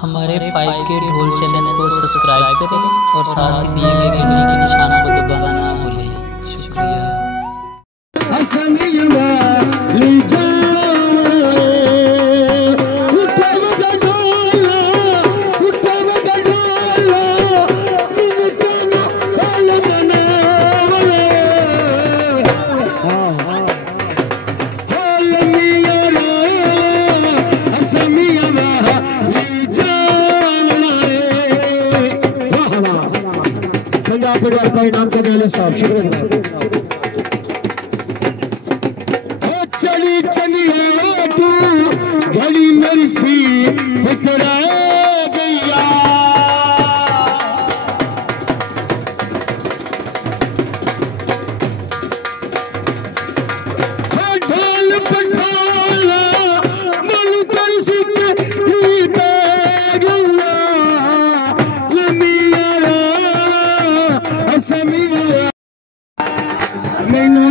हमारे 5K ढोल channel को सब्सक्राइब करें और साथ ही दिए गए घंटी के निशान को दबाना ना भूलें। शुक्रिया। नाम के साहब शुक्रिया। चली चली तू घड़ी मेरी सी ठुकरा गया, ढोल पठाला मन कर सिद्धि पे गया, मैनू